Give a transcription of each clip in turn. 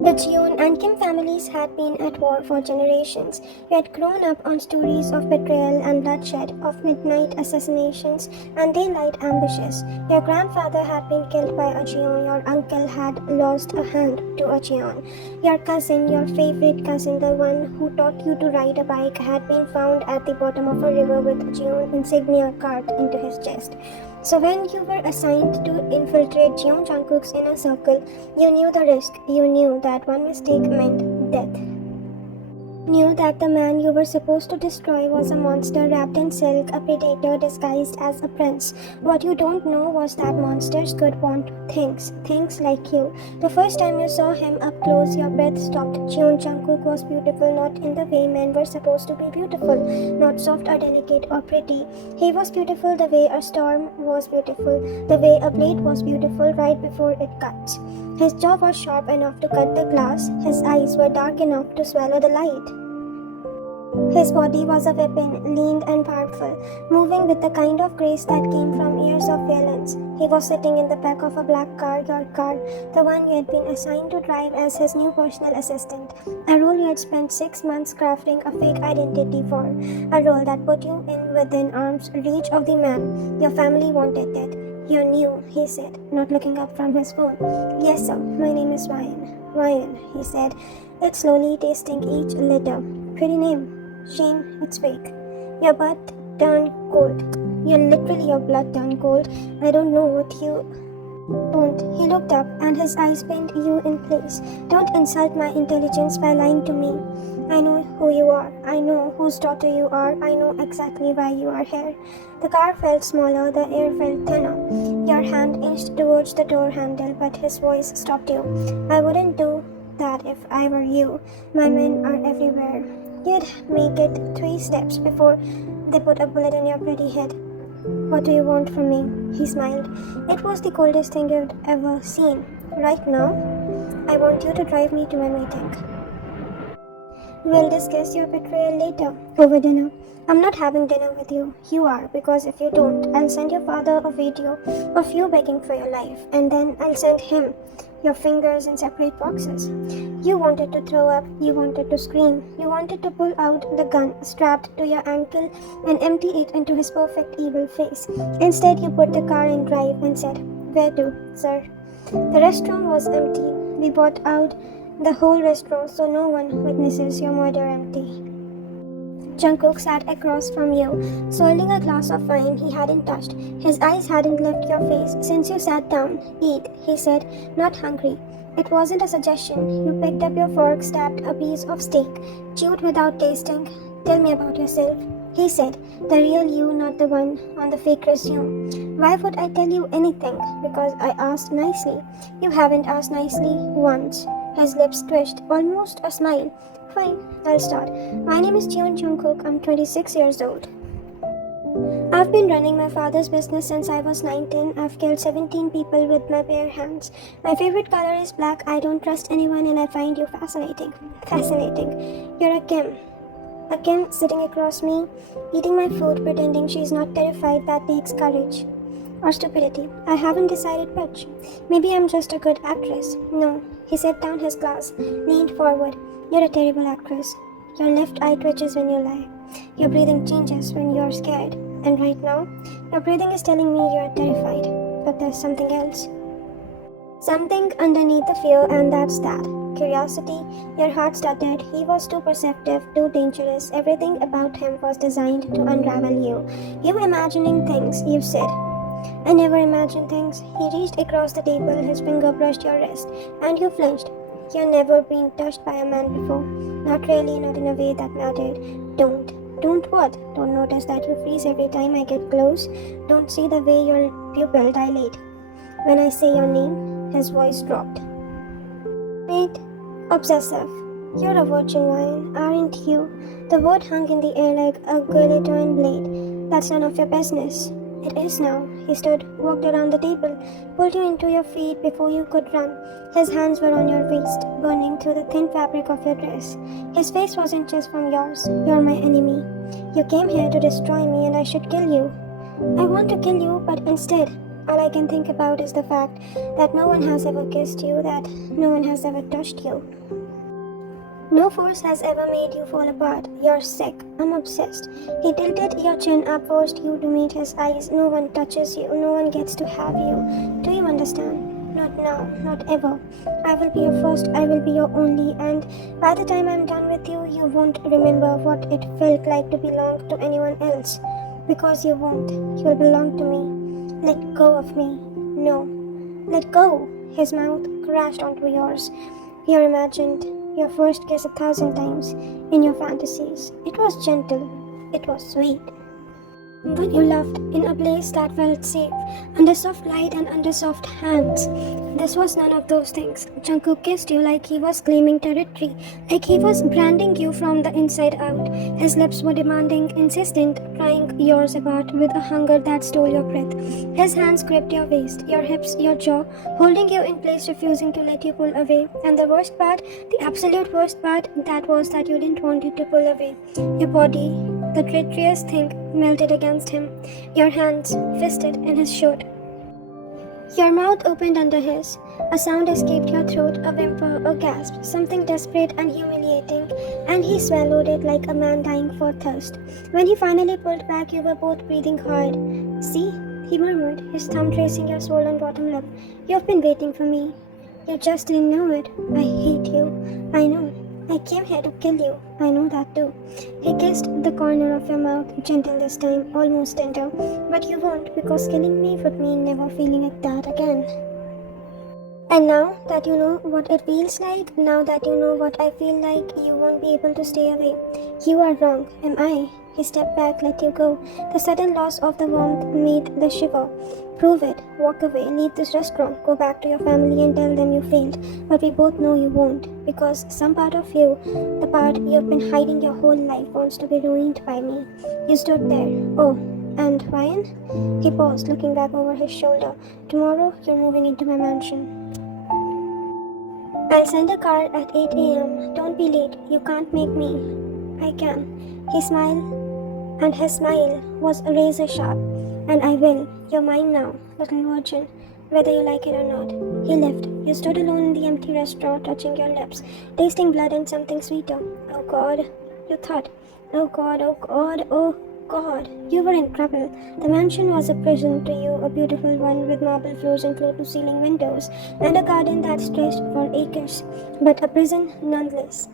The Jeon and Kim families had been at war for generations. We had grown up on stories of betrayal and bloodshed, of midnight assassinations and daylight ambushes. Your grandfather had been killed by a Jeon, your uncle had lost a hand to a Jeon. Your cousin, your favorite cousin, the one who taught you to ride a bike, had been found at the bottom of a river with Jeon insignia carved into his chest. So when you were assigned to infiltrate Jeon Jungkook's inner circle, you knew the risk. You knew that one mistake meant death. Knew that the man you were supposed to destroy was a monster wrapped in silk, a predator disguised as a prince. What you don't know was that monsters could want things like you. The first time you saw him up close, your breath stopped. Jeon Jungkook was beautiful, not in the way men were supposed to be beautiful, not soft or delicate or pretty. He was beautiful the way a storm was beautiful, the way a blade was beautiful right before it cuts. His jaw was sharp enough to cut the glass, his eyes were dark enough to swallow the light. His body was a weapon, lean and powerful, moving with the kind of grace that came from years of violence. He was sitting in the back of a black car, your car, the one you had been assigned to drive as his new personal assistant, a role you had spent 6 months crafting a fake identity for, a role that put you in within arm's reach of the man your family wanted dead. You knew, he said, not looking up from his phone. Yes, sir, my name is Ryan. Ryan, he said, it slowly tasting each letter. Pretty name. Shame, it's fake. Your blood turned cold. Your blood turned cold. I don't know what you don't. He looked up and his eyes pinned you in place. Don't insult my intelligence by lying to me. I know who you are. I know whose daughter you are. I know exactly why you are here. The car felt smaller, the air felt thinner. Your hand inched towards the door handle, but his voice stopped you. I wouldn't do that if I were you. My men are everywhere. You'd make it 3 steps before they put a bullet in your pretty head. What do you want from me? He smiled. It was the coldest thing you'd ever seen. Right now, I want you to drive me to my meeting. We'll discuss your betrayal later, over dinner. I'm not having dinner with you. You are, because if you don't, I'll send your father a video of you begging for your life, and then I'll send him your fingers in separate boxes. You wanted to throw up, you wanted to scream, you wanted to pull out the gun strapped to your ankle and empty it into his perfect evil face. Instead, you put the car in drive and said, "Where to, sir?" The restroom was empty. We bought out the whole restaurant so no one witnesses your murder empty. Jungkook sat across from you, swirling a glass of wine he hadn't touched. His eyes hadn't left your face since you sat down. Eat, he said, not hungry. It wasn't a suggestion. You picked up your fork, stabbed a piece of steak, chewed without tasting. Tell me about yourself, he said, the real you, not the one on the fake resume. Why would I tell you anything? Because I asked nicely. You haven't asked nicely once. His lips twitched, almost a smile. Fine, I'll start. My name is Jeon Jungkook. I'm 26 years old. I've been running my father's business since I was 19. I've killed 17 people with my bare hands. My favorite color is black. I don't trust anyone and I find you fascinating. Fascinating. You're a Kim. A Kim sitting across me, eating my food, pretending she's not terrified. That takes courage. Or stupidity. I haven't decided which. Maybe I'm just a good actress. No. He set down his glass, leaned forward. You're a terrible actress. Your left eye twitches when you lie. Your breathing changes when you're scared. And right now, your breathing is telling me you're terrified. But there's something else. Something underneath the fear, and that's that. Curiosity. Your heart stuttered. He was too perceptive, too dangerous. Everything about him was designed to unravel you. You imagining things, you said. I never imagined things. He reached across the table, his finger brushed your wrist, and you flinched. You've never been touched by a man before. Not really, not in a way that mattered. Don't what? Don't notice that you freeze every time I get close. Don't see the way your pupil dilate. When I say your name, his voice dropped. Wait, obsessive. You're a virgin, Ryan, aren't you? The word hung in the air like a guillotine blade. That's none of your business. It is now. He stood, walked around the table, pulled you into your feet before you could run. His hands were on your waist, burning through the thin fabric of your dress. His face wasn't just from yours. You're my enemy. You came here to destroy me and I should kill you. I want to kill you, but instead, All I can think about is the fact that no one has ever kissed you, that no one has ever touched you. No force has ever made you fall apart. You're sick. I'm obsessed. He tilted your chin up, forced you to meet his eyes. No one touches you. No one gets to have you. Do you understand? Not now. Not ever. I will be your first. I will be your only. And by the time I'm done with you, you won't remember what it felt like to belong to anyone else. Because you won't. You'll belong to me. Let go of me. No. Let go. His mouth crashed onto yours. You imagined your first kiss 1,000 times in your fantasies. It was gentle. It was sweet. But you loved in a place that felt safe, under soft light and under soft hands. This was none of those things. Jungkook kissed you like he was claiming territory, like he was branding you from the inside out. His lips were demanding, insistent, prying yours apart with a hunger that stole your breath. His hands gripped your waist, your hips, your jaw, holding you in place, refusing to let you pull away. And the worst part, the absolute worst part, that was that you didn't want it to pull away. Your body, the treacherous thing, melted against him, your hands fisted in his shirt. Your mouth opened under his. A sound escaped your throat, a whimper, a gasp, something desperate and humiliating, and he swallowed it like a man dying for thirst. When he finally pulled back, you were both breathing hard. See, he murmured, his thumb tracing your swollen bottom lip. You've been waiting for me. You just didn't know it. I hate you. I know. I came here to kill you. I know that too. He kissed the corner of your mouth, gentle this time, almost tender. But you won't, because killing me would mean never feeling like that again. And now that you know what it feels like, now that you know what I feel like, you won't be able to stay away. You are wrong, am I? He stepped back, let you go. The sudden loss of the warmth made the shiver. Prove it. Walk away. Leave this restaurant. Go back to your family and tell them you failed. But we both know you won't. Because some part of you, the part you've been hiding your whole life, wants to be ruined by me. You stood there. Oh, and Ryan? He paused, looking back over his shoulder. Tomorrow, you're moving into my mansion. I'll send a car at 8 a.m. Don't be late. You can't make me. I can. He smiled, and his smile was razor sharp. And I will. You're mine now, little virgin, whether you like it or not. He left. You stood alone in the empty restaurant, touching your lips, tasting blood and something sweeter. Oh God, you thought. Oh God, oh God, oh God. You were in trouble. The mansion was a prison to you, a beautiful one with marble floors and floor-to-ceiling windows, and a garden that stretched for acres. But a prison nonetheless.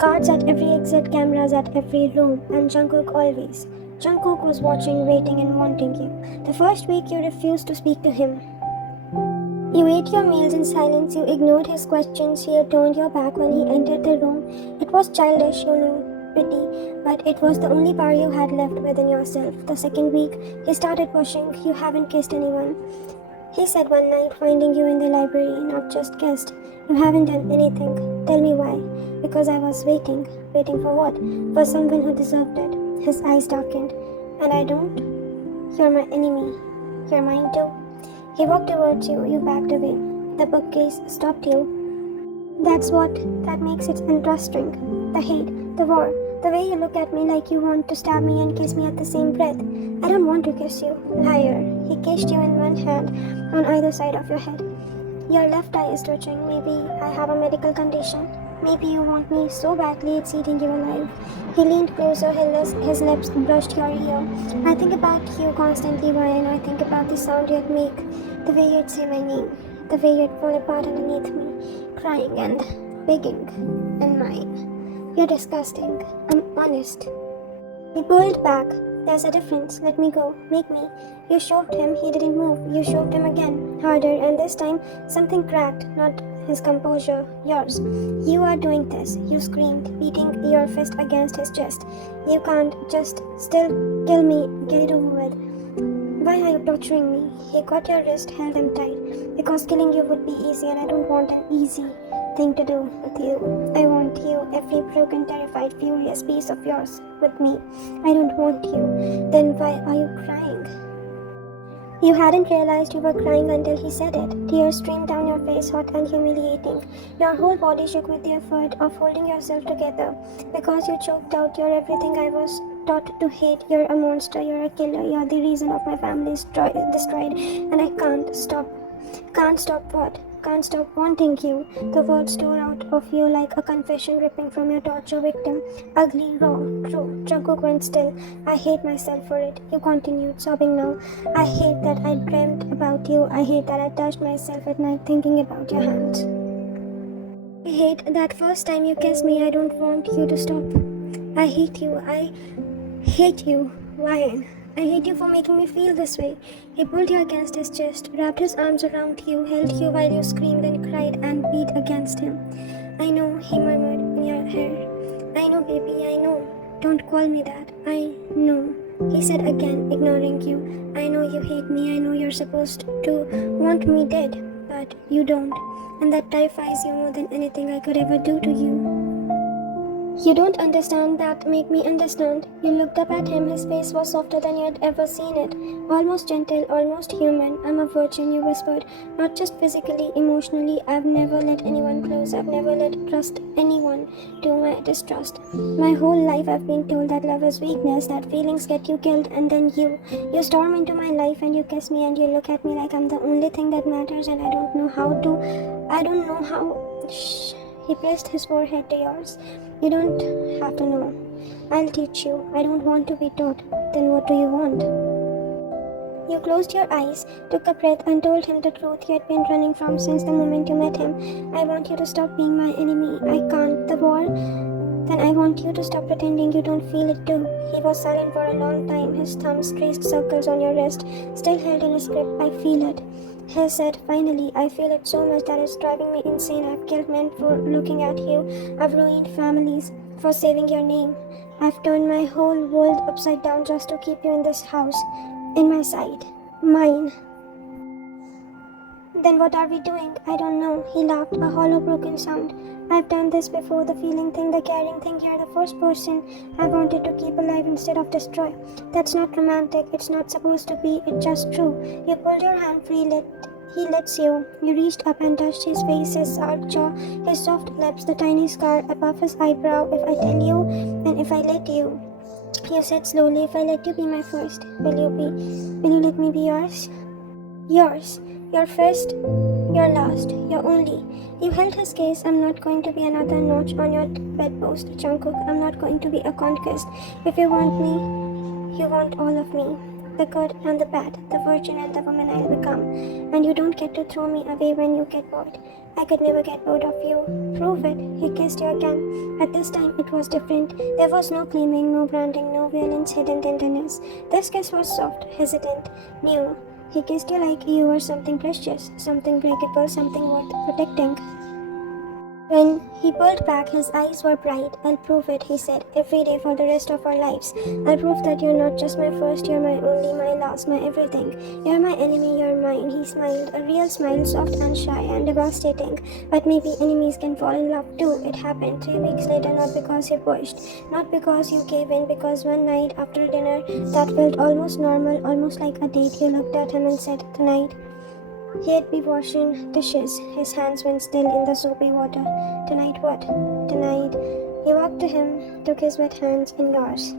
Guards at every exit, cameras at every room, and Jungkook always. Jungkook was watching, waiting, and wanting you. The first week you refused to speak to him. You ate your meals in silence, you ignored his questions, you turned your back when he entered the room. It was childish, you know, pity, but it was the only power you had left within yourself. The second week, he started pushing, you haven't kissed anyone. He said one night, finding you in the library, not just kissed. You haven't done anything. Tell me why. Because I was waiting. Waiting for what? For someone who deserved it. His eyes darkened. And I don't? You're my enemy. You're mine too. He walked towards you. You backed away. The bookcase stopped you. That makes it interesting. The hate, the war, the way you look at me like you want to stab me and kiss me at the same breath. I don't want to kiss you. Liar. He kissed you in one hand on either side of your head. Your left eye is twitching. Maybe I have a medical condition. Maybe you want me so badly it's eating you alive. He leaned closer, his lips brushed your ear. I think about you constantly, Ryan. I think about the sound you'd make, the way you'd say my name, the way you'd fall apart underneath me, crying and begging, and mine. You're disgusting. I'm honest. He pulled back. There's a difference. Let me go. Make me. You shoved him. He didn't move. You shoved him again. Harder. And this time, something cracked. Not his composure. Yours. You are doing this. You screamed, beating your fist against his chest. You can't just still kill me. Get it over with. Why are you torturing me? He caught your wrist, held him tight. Because killing you would be easy and I don't want an easy thing to do with you. I want you, every broken, terrified, furious piece of yours, with me. I don't want you. Then why are you crying? You hadn't realized you were crying until he said it. Tears streamed down your face, hot and humiliating. Your whole body shook with the effort of holding yourself together. Because you choked out, "You're everything I was taught to hate. You're a monster, you're a killer, you're the reason of my family is destroyed, and I can't stop. Can't stop what? Can't stop wanting you. The words tore out of you like a confession ripping from your torture victim. Ugly, raw, true. Jungkook went still. I hate myself for it. You continued, sobbing now. I hate that I dreamt about you. I hate that I touched myself at night thinking about your hands. I hate that first time you kissed me. I don't want you to stop. I hate you. I hate you. Why? I hate you for making me feel this way. He pulled you against his chest, wrapped his arms around you, held you while you screamed and cried and beat against him. I know, he murmured in your hair. I know, baby, I know. Don't call me that. I know. He said again, ignoring you. I know you hate me. I know you're supposed to want me dead, but you don't. And that terrifies you more than anything I could ever do to you. You don't understand that, make me understand. You looked up at him, his face was softer than you had ever seen it. Almost gentle, almost human. I'm a virgin, you whispered. Not just physically, emotionally. I've never let anyone close. I've never let trust anyone to my distrust. My whole life I've been told that love is weakness, that feelings get you killed, and then you storm into my life and you kiss me and you look at me like I'm the only thing that matters, and I don't know how. Shh. He pressed his forehead to yours. You don't have to know. I'll teach you. I don't want to be taught. Then what do you want? You closed your eyes, took a breath, and told him the truth you had been running from since the moment you met him. I want you to stop being my enemy. I can't. The war? Then I want you to stop pretending you don't feel it too. He was silent for a long time, his thumbs traced circles on your wrist, still held in his grip. I feel it. He said, finally, I feel it so much that it's driving me insane. I've killed men for looking at you. I've ruined families for saving your name. I've turned my whole world upside down just to keep you in this house. In my sight. Mine. Then what are we doing? I don't know. He laughed, a hollow, broken sound. I've done this before, the feeling thing, the caring thing. You're the first person I wanted to keep alive instead of destroy. That's not romantic. It's not supposed to be. It's just true. You pulled your hand free. He lets you. You reached up and touched his face, his hard jaw, his soft lips, the tiny scar above his eyebrow. If I tell you, and if I let you. You said slowly, if I let you be my first, will you let me be yours? Yours. Your first, your last, your only. You held his gaze. I'm not going to be another notch on your bedpost, Jungkook. I'm not going to be a conquest. If you want me, you want all of me. The good and the bad, the virgin and the woman I'll become. And you don't get to throw me away when you get bored. I could never get bored of you. Prove it. He kissed you again. At this time, it was different. There was no claiming, no branding, no violence, hidden tenderness. This kiss was soft, hesitant, new. He kissed you like you were something precious, something breakable, something worth protecting. When he pulled back, his eyes were bright. I'll prove it, he said, every day for the rest of our lives. I'll prove that you're not just my first, you're my only, my last, my everything. You're my enemy, you're mine. He smiled, a real smile, soft and shy and devastating. But maybe enemies can fall in love too. It happened 3 weeks later, not because you pushed, not because you gave in, because one night after dinner that felt almost normal, almost like a date, you looked at him and said, tonight. He'd be washing dishes. His hands went still in the soapy water. Tonight what? Tonight. You walked to him, took his wet hands in yours.